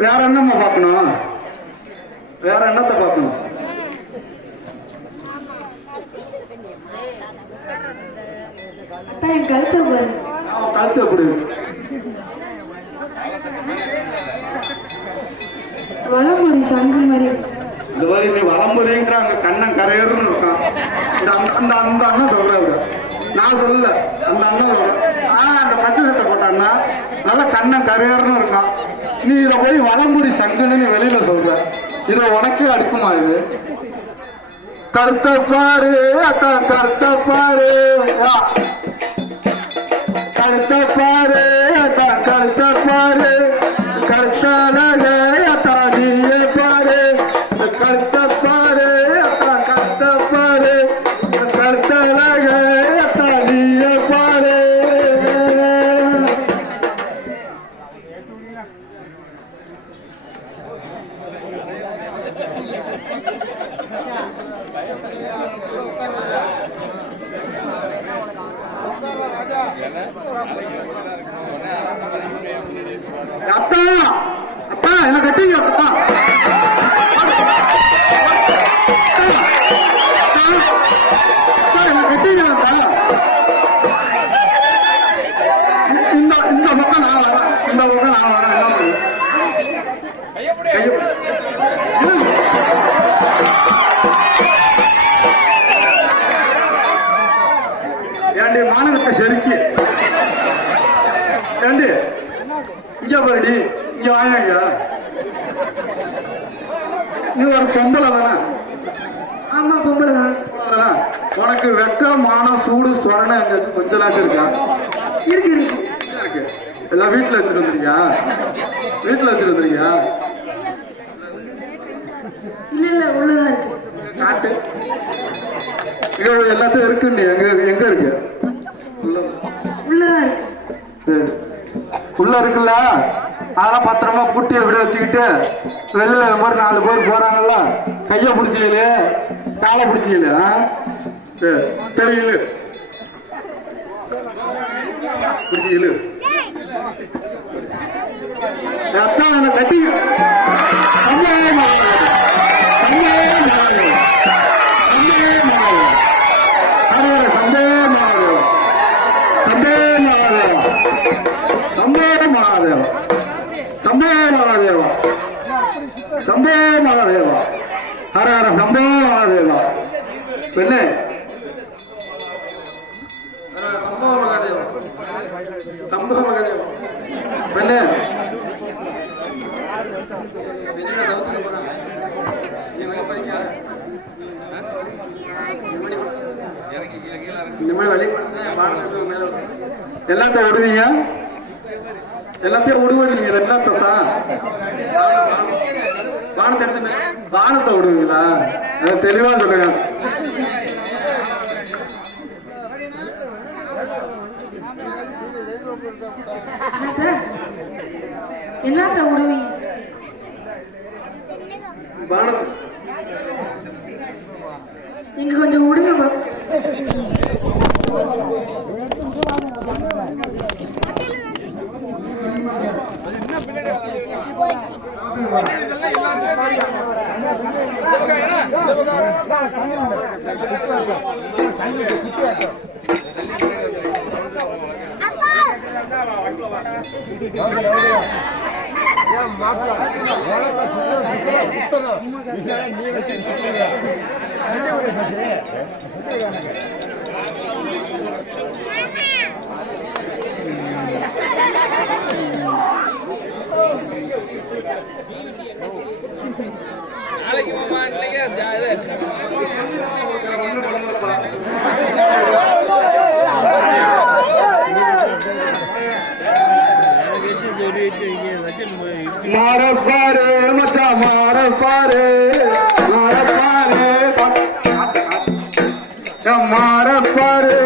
வேற என்னம்மா பார்க்கணும்? வேற என்னத்தை பார்க்கணும்? கழுத்து கழுத்து எப்படி வளமுறை சங்கு மாதிரி இந்த மாதிரி நீ வளமுறைங்கிறாங்க கண்ணன் கரையர்னு இருக்கான். அந்த அந்த அண்ணன் சொல்றாரு, நான் சொல்லல, அந்த அண்ணன் சொல்றேன். அந்த பச்சை சட்டை போட்டான்னா நல்லா கண்ணன் கரையர்னு இருக்கான். நீ இதை போய் வளமுறை சங்குன்னு நீ வெளியில சொல்ற, இதை உனக்கே அடுக்குமா? இது கருத்த பாரு அத்தான், கருத்த பாரு, கருத்த பாரு அத்தான், கருத்த பாரு, கருத்தாலக அத்தான் நீயே பாரு, கருத்த பாரு அத்தான், கருத்த பாரு, கருத்தாலக அத்தான் நீயே பாரு. அப்பா அப்பா என்ன கட்டிங்க? அப்பா என்ன கட்டிங்களா? இந்த இந்த பக்கம் நான் வரேன், இந்த பக்கம் நான் வரேன். என்ன பண்ணுங்க? ஏண்டி மாணவத்தை செருக்கி ஏண்டி இங்க பாருடி, இங்க வாங்க. நீ ஒரு பொம்பளை தானே? ஆமா பொம்பளை தான். உனக்கு வெக்க மானம் சூடு சொரணை எங்க கொஞ்ச நாச்சு இருக்கா? இருக்கு இருக்கு இருக்கு. எல்லாம் வீட்டுல வச்சுட்டு வந்துருக்கியா? வீட்டுல வச்சுட்டு வந்துருக்கியா? இல்ல இல்ல உள்ளதான் இருக்கு. காட்டு எல்லாத்தையும் இருக்கு. நீ எங்க எங்க இருக்கு? உள்ளதான் இருக்கு. சரி, உள்ள இருக்குல்ல, அதெல்லாம் பத்திரமா பூட்டி விட வச்சுக்கிட்டு வெளியில மாதிரி 4 பேர் போறாங்கல்ல, கைய பிடிச்சிக்கல, காலை பிடிச்சிக்கல. சரி தெரியல, பிடிச்சிக்கல. அத்தான் கட்டி சம்போ மகாதேவா, ஹர ஹர சம்போ மகாதேவா. பெண்ணே சம்போ மகாதேவா, சம்போ மகாதேவா. பெண்ணே இந்த மாதிரி வழி எல்லாத்தையும் விடுவீங்க, எல்லாத்தையும் விடுவீங்க. எல்லாத்தான் வானத்தை எடுத்து வானத்தை விடுவீங்களா? அதை தெளிவா சொல்லுங்க. என்னத்த விடுவீங்க? வானத்தை நீங்க கொஞ்சம் விடுங்க பாப்பா. நாளைக்கு மாமா மாறப்பாரு மச்சா, மாறப்பாரு, மாறப்பாரு, மாறப்பாரு,